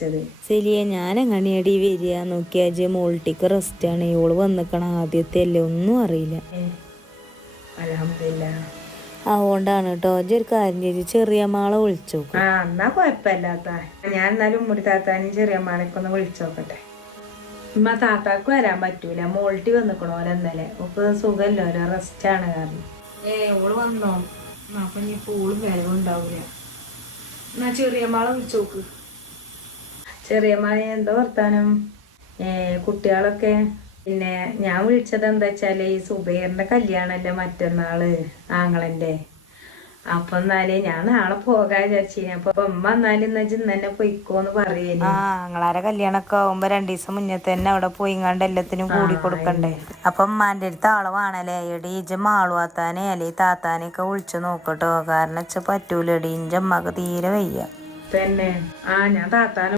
വിളിച്ചത്. സെലിയെ ഞാൻ എങ്ങനെയടി വരിക നോക്കിയാജ് മോൾട്ടിക്ക് റെസ്റ്റാണ്. ഇവള് വന്നിക്കണ ആദ്യത്തെ അല്ലേ, ഒന്നും അറിയില്ല. അൽഹംദുലില്ലാഹ്. അതുകൊണ്ടാണ് കേട്ടോ. ഇജ്ജ് ഒരു കാര്യം ചെയ്ത് ചെറിയ മാളെ വിളിച്ചു നോക്കും. എന്നാ കൊഴപ്പല്ലാത്ത. ഞാൻ എന്നാലും ഉമ്മടി താത്താനും ചെറിയ മാളൊക്കെ ഒന്ന് വിളിച്ചു നോക്കട്ടെ. ഉമ്മ താത്താക്ക് വരാൻ പറ്റൂല, മോൾട്ടി വന്നിക്കണോലെ ഇന്നലെ. ഒക്കെ സുഖല്ലോ, റെസ്റ്റാണ് കാരണം. ഓള് വന്നോ? അപ്പൊ ഇനി ഓളും വരവുണ്ടാവൂല. എന്നാ ചെറിയ മാളെ വിളിച്ചു നോക്ക്. ചെറിയ മാളെ എന്താ വർത്താനം? കുട്ടികളൊക്കെ? പിന്നെ ഞാൻ വിളിച്ചത് എന്താ വെച്ചാല്, ഈ സുബൈറിന്റെ കല്യാണല്ലേ മറ്റന്നാള്, ആങ്ങളന്റെ. അപ്പൊ എന്നാല് ഞാൻ നാളെ പോകാൻ വിചാരിച്ചിന്. അപ്പൊ ഉമ്മ എന്നാലും ഇന്ന് തന്നെ പൊയ്ക്കോന്ന് പറയേന്. ആങ്ങളാരെ കല്യാണൊക്കെ ആവുമ്പോ 2 ദിവസം മുന്നേ തന്നെ അവിടെ പോയിങ്ങാണ്ട് എല്ലാത്തിനും കൂടി കൊടുക്കണ്ടേ. അപ്പൊ ഉമ്മാന്റെ അടുത്ത് ആളവാണല്ലേ. എടി ഇജ്ജ് മാളുവാത്താനെ അല്ലെങ്കിൽ താത്താനെയൊക്കെ വിളിച്ചു നോക്കട്ടോ. കാരണം വെച്ചാ പറ്റൂലടി, ഇഞ്ചമ്മക്ക് തീരെ വയ്യ തന്നെ. ഞാൻ താത്താനെ